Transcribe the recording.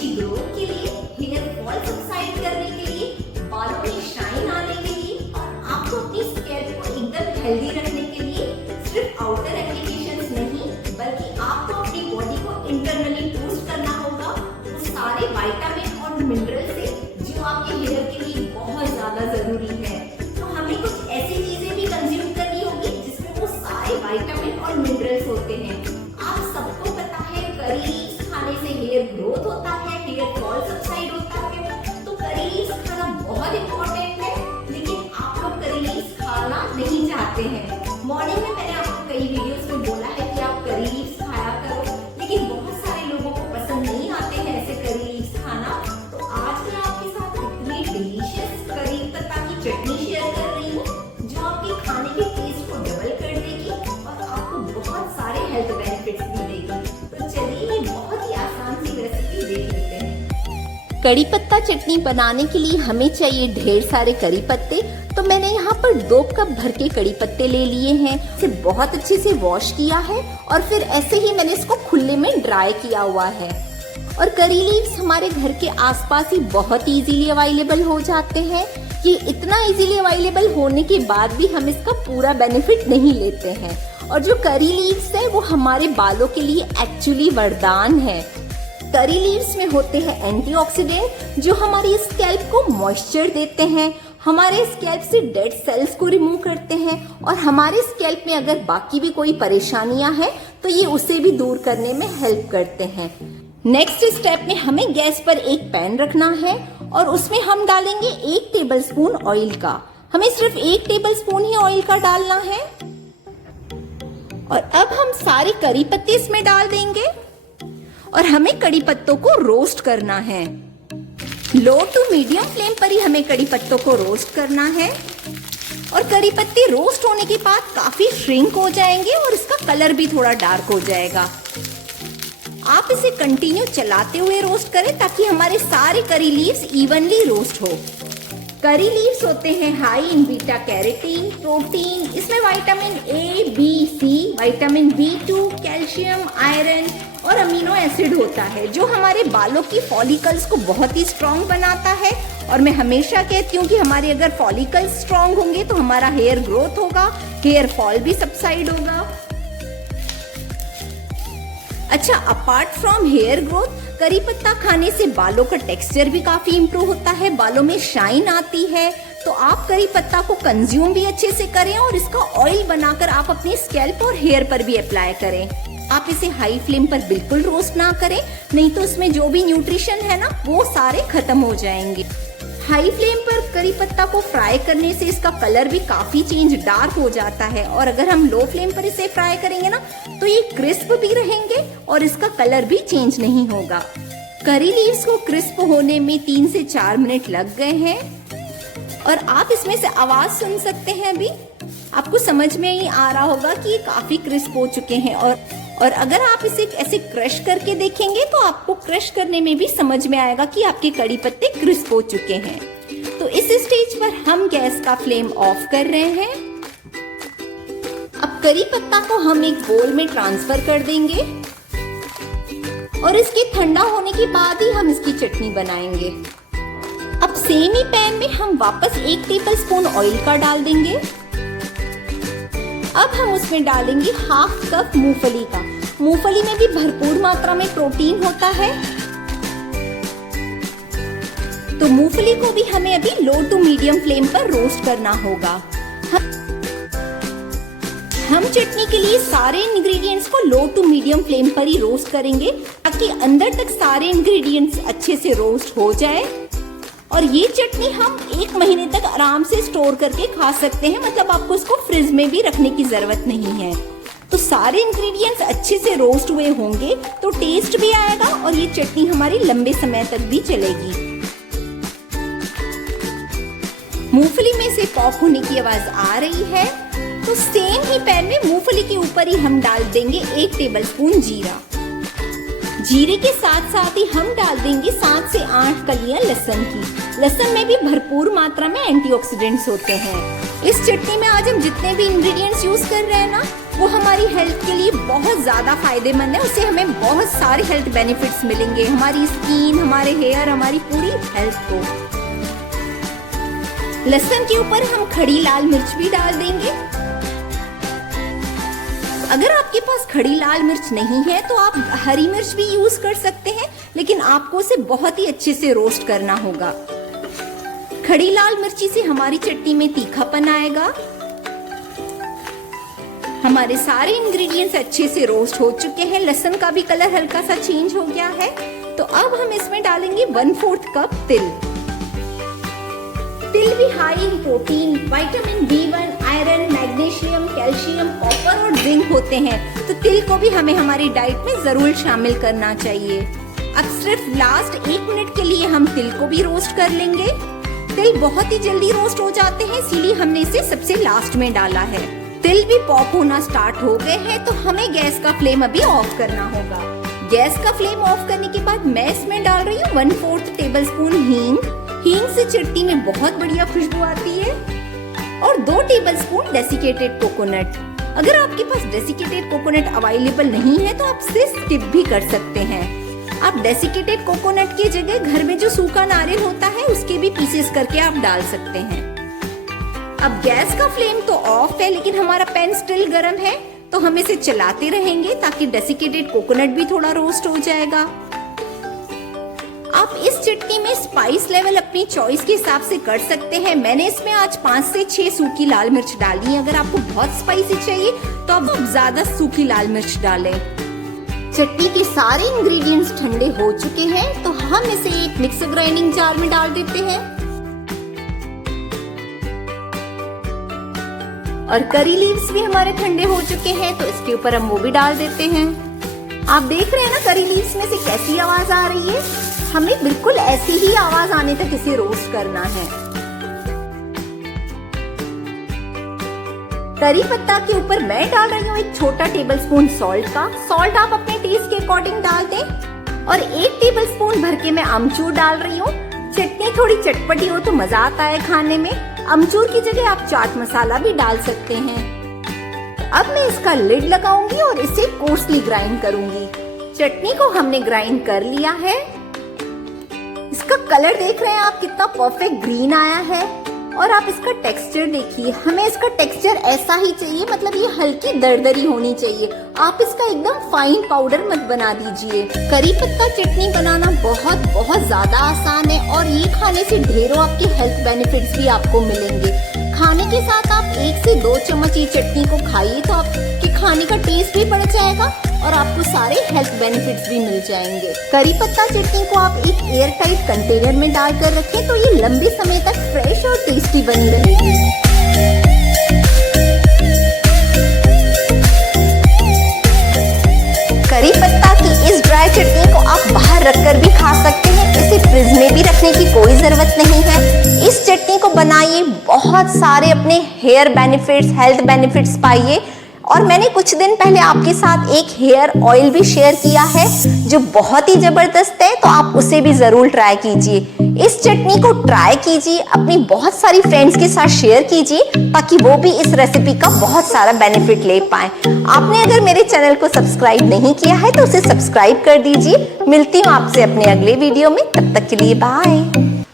अच्छी ग्रोथ के लिए, हेयर फॉल सबसाइड करने के लिए, बालों में शाइन आने के लिए और आपको अपनी स्कैल्प को एकदम हेल्दी रखने के लिए सिर्फ आउटर एप्लीकेशंस नहीं बल्कि आपको अपनी बॉडी को इंटरनली बूस्ट करना होगा वो सारे विटामिन और मिनरल से जो आपके हेयर के लिए बहुत ज्यादा जरूरी है। तो हमें कुछ ऐसी चीजें भी कंज्यूम करनी होगी जिसमें वो सारे विटामिन और मिनरल्स होते हैं। आप सबको पता है करी लीव्स खाने से हेयर ग्रोथ होता है, हेयर फॉल सबसाइड होता है। तो करी लीव्स खाना बहुत इंपॉर्टेंट है, लेकिन आप लोग करी लीव्स खाना नहीं चाहते हैं। मॉर्निंग में मैंने आपको कई वीडियोस में बोला है कि आप करी लीव्स खाया करो, लेकिन बहुत सारे लोगों को पसंद नहीं आते हैं ऐसे करी लीव्स खाना। तो आज मैं आपके साथ इतनी डिलीशियस करी पत्ता की चटनी शेयर कर रही हूँ जो आपके खाने के टेस्ट को डबल कर देगी और आपको बहुत सारे हेल्थ बेनिफिट्स भी देगी। तो चलिए ये बहुत ही आसान सी रेसिपी देख लेते हैं। कड़ी पत्ता चटनी बनाने के लिए हमें चाहिए ढेर सारे करी पत्ते। तो मैंने यहाँ पर 2 कप भर के कड़ी पत्ते ले लिए हैं। इसे बहुत अच्छे से वॉश किया है और फिर ऐसे ही मैंने इसको खुले में ड्राई किया हुआ है। और करी लीव्स हमारे घर के आसपास ही बहुत इजीली अवेलेबल हो जाते हैं। ये इतना इजीली अवेलेबल होने के बाद भी हम इसका पूरा बेनिफिट नहीं लेते हैं। और जो करी लीव्स है वो हमारे बालों के लिए एक्चुअली वरदान है। करी लीव्स में होते हैं एंटीऑक्सीडेंट जो हमारी स्कैल्प को मॉइस्चर देते हैं, हमारे स्कैल्प से डेड सेल्स को रिमूव करते हैं और हमारे स्कैल्प में अगर बाकी भी कोई परेशानियां हैं तो ये उसे भी दूर करने में हेल्प करते हैं। नेक्स्ट स्टेप में हमें गैस पर एक पैन रखना है और उसमें हम डालेंगे 1 टेबलस्पून ऑयल का। हमें सिर्फ 1 टेबलस्पून ही ऑयल का डालना है। और अब हम सारे करी पत्ते इसमें डाल देंगे और हमें कड़ी पत्तों को रोस्ट करना है। लो टू मीडियम फ्लेम पर ही हमें कड़ी पत्तों को रोस्ट करना है। और कड़ी पत्ते रोस्ट होने के बाद काफी श्रिंक हो जाएंगे और इसका कलर भी थोड़ा डार्क हो जाएगा। आप इसे कंटिन्यू चलाते हुए रोस्ट करें ताकि हमारे सारे करी लीव्स इवनली रोस्ट हो। करी लीव्स होते हैं high in beta carotene, protein, इसमें vitamin A, B, C, vitamin B2, calcium, iron और अमीनो एसिड होता है जो हमारे बालों की फॉलिकल्स को बहुत ही स्ट्रॉन्ग बनाता है। और मैं हमेशा कहती हूँ कि हमारे अगर फॉलिकल्स स्ट्रॉन्ग होंगे तो हमारा हेयर ग्रोथ होगा, हेयर फॉल भी सबसाइड होगा। अच्छा, अपार्ट फ्रॉम हेयर ग्रोथ, करी पत्ता खाने से बालों का टेक्सचर भी काफी इम्प्रूव होता है, बालों में शाइन आती है। तो आप करी पत्ता को कंज्यूम भी अच्छे से करें और इसका ऑयल बनाकर आप अपनी स्कैल्प और हेयर पर भी अप्लाई करें। आप इसे हाई फ्लेम पर बिल्कुल रोस्ट ना करें, नहीं तो इसमें जो भी न्यूट्रिशन है ना वो सारे खत्म हो जाएंगे। हाई फ्लेम पर करी पत्ता को फ्राई करने से इसका कलर भी काफी चेंज डार्क हो जाता है और अगर हम लो फ्लेम पर इसे फ्राई करेंगे ना तो ये क्रिस्प भी रहेंगे और इसका कलर भी चेंज नहीं होगा। करी लीव्स को क्रिस्प होने में 3 से 4 मिनट लग गए हैं और आप इसमें से आवाज सुन सकते हैं। अभी आपको समझ में ही आ रहा होगा कि ये काफी क्रिस्प हो चुके हैं। और अगर आप इसे ऐसे क्रश करके देखेंगे तो आपको क्रश करने में भी समझ में आएगा कि आपके कड़ी पत्ते क्रिस्प हो चुके हैं। तो इस स्टेज पर हम गैस का फ्लेम ऑफ कर रहे हैं। अब करी पत्ता को हम एक बोल में ट्रांसफर कर देंगे और इसके ठंडा होने के बाद ही हम इसकी चटनी बनाएंगे। अब सेम ही पैन में हम वापस 1 टेबलस्पून ऑयल का डाल देंगे। अब हम उसमें डालेंगे 1/2 कप मूंगफली का। मूंगफली में भी भरपूर मात्रा में प्रोटीन होता है। तो मूंगफली को भी हमें अभी लो टू मीडियम फ्लेम पर रोस्ट करना होगा। हम चटनी के लिए सारे इंग्रेडिएंट्स को लो टू मीडियम फ्लेम पर ही रोस्ट करेंगे ताकि अंदर तक सारे इंग्रेडिएंट्स अच्छे से रोस्ट हो जाए। और ये चटनी हम 1 महीने तक आराम से स्टोर करके खा सकते हैं, मतलब आपको इसको फ्रिज में भी रखने की जरूरत नहीं है। तो सारे इंग्रेडिएंट्स अच्छे से रोस्ट हुए होंगे तो टेस्ट भी आएगा और ये चटनी हमारी लंबे समय तक भी चलेगी। मूंगफली में से पॉप होने की आवाज आ रही है तो सेम ही पैन में मूंगफली के ऊपर ही हम डाल देंगे 1 टेबलस्पून जीरा। जीरे के साथ साथ ही हम डाल देंगे 7 से 8 कलियां लहसुन की। लहसुन में भी भरपूर मात्रा में एंटीऑक्सीडेंट्स होते हैं। इस चटनी में आज हम जितने भी इंग्रेडिएंट्स यूज कर रहे हैं ना, वो हमारी हेल्थ के लिए बहुत ज्यादा फायदेमंद है। उससे हमें बहुत सारे हेल्थ बेनिफिट्स मिलेंगे, हमारी स्किन, हमारे हेयर, हमारी पूरी हेल्थ को। लहसुन के ऊपर हम खड़ी लाल मिर्च भी डाल देंगे। अगर आपके पास खड़ी लाल मिर्च नहीं है तो आप हरी मिर्च भी यूज कर सकते हैं, लेकिन आपको उसे बहुत ही अच्छे से रोस्ट करना होगा। खड़ी लाल मिर्ची से हमारी चटनी में तीखापन आएगा। हमारे सारे इंग्रेडिएंट्स अच्छे से रोस्ट हो चुके हैं। लहसुन का भी कलर हल्का सा चेंज हो गया है। तो अब हम इसमें डालेंगे 1/4 कप तिल। तिल भी high in protein, vitamin B1, iron, magnesium, calcium, copper और जिंक होते हैं। तो तिल को भी हमें हमारी डाइट में जरूर शामिल करना चाहिए। अब सिर्फ लास्ट 1 मिनट के लिए हम तिल को भी रोस्ट कर लेंगे। तिल बहुत ही जल्दी रोस्ट हो जाते हैं, इसीलिए हमने इसे सबसे लास्ट में डाला है। तिल भी पॉप होना स्टार्ट हो गए हैं, तो हमें गैस का फ्लेम अभी ऑफ करना होगा। गैस का फ्लेम ऑफ करने के बाद मैं इसमें डाल रही हूँ 1/4 टेबलस्पून हींग। हींग से चटनी में बहुत बढ़िया खुशबू आती है। और 2 टेबलस्पून डेसिकेटेड कोकोनट। अगर आपके पास डेसिकेटेड कोकोनट अवेलेबल नहीं है तो आप इसे स्किप भी कर सकते हैं। आप डेसिकेटेड कोकोनट की जगह घर में जो सूखा नारियल होता है उसके भी पीसेस करके आप डाल सकते हैं। अब गैस का फ्लेम तो ऑफ है, लेकिन हमारा पैन स्टिल गर्म है, तो हम इसे चलाते रहेंगे ताकि डेसिकेटेड कोकोनट भी थोड़ा रोस्ट हो जाएगा। आप इस चटनी में स्पाइस लेवल अपनी चॉइस के हिसाब से कर सकते हैं। मैंने इसमें आज 5 से 6 सूखी लाल मिर्च डाली है। अगर आपको बहुत स्पाइसी चाहिए तो आप ज्यादा सूखी लाल मिर्च डालें। चटनी के सारे इंग्रेडिएंट्स ठंडे हो चुके हैं, तो हम इसे एक मिक्सर ग्राइंडिंग जार में डाल देते हैं। और करी लीव्स भी हमारे ठंडे हो चुके हैं, तो इसके ऊपर हम वो भी डाल देते हैं। आप देख रहे हैं ना करी लीव्स में से कैसी आवाज आ रही है। हमें बिल्कुल ऐसी ही आवाज आने तक इसे रोस्ट करना है। करी पत्ता के ऊपर मैं डाल रही हूँ 1 छोटा टेबलस्पून सॉल्ट का। सॉल्ट आप अपने टेस्ट के अकॉर्डिंग डाल दें। और 1 टेबलस्पून भर के मैं अमचूर डाल रही हूँ। चटनी थोड़ी चटपटी हो तो मजा आता है खाने में। अमचूर की जगह आप चाट मसाला भी डाल सकते हैं। अब मैं इसका लिड लगाऊंगी और इसे कोर्सली ग्राइंड करूंगी। चटनी को हमने ग्राइंड कर लिया है। इसका कलर देख रहे हैं आप, कितना परफेक्ट ग्रीन आया है। और आप इसका टेक्सचर देखिए, हमें इसका टेक्सचर ऐसा ही चाहिए, मतलब ये हल्की दरदरी होनी चाहिए। आप इसका एकदम फाइन पाउडर मत बना दीजिए। करी पत्ता चटनी बनाना बहुत ज्यादा आसान है और ये खाने से ढेरों आपके हेल्थ बेनिफिट्स भी आपको मिलेंगे। खाने के साथ आप 1 से 2 चम्मच ये चटनी को खाइए तो आपके खाने का टेस्ट भी बढ़ जाएगा और आपको सारे हेल्थ बेनिफिट्स भी मिल जाएंगे। करी पत्ता चटनी को आप एक एयर टाइट कंटेनर में डालकर रखें तो ये लंबे समय तक फ्रेश और टेस्टी बनी रहेगी। करी पत्ता की इस ड्राई चटनी को आप बाहर रखकर भी खा सकते हैं। इसे फ्रिज में भी रखने की कोई जरूरत नहीं है। इस चटनी को बनाइए, बहुत सारे अपने हेयर बेनिफिट्स, हेल्थ बेनिफिट्स पाइए। और मैंने कुछ दिन पहले आपके साथ एक हेयर ऑयल भी शेयर किया है जो बहुत ही जबरदस्त है, तो आप उसे भी जरूर ट्राई कीजिए। इस चटनी को ट्राई कीजिए, अपनी बहुत सारी फ्रेंड्स के साथ शेयर कीजिए ताकि वो भी इस रेसिपी का बहुत सारा बेनिफिट ले पाए। आपने अगर मेरे चैनल को सब्सक्राइब नहीं किया है तो उसे सब्सक्राइब कर दीजिए। मिलती हूँ आपसे अपने अगले वीडियो में, तब तक के लिए बाय।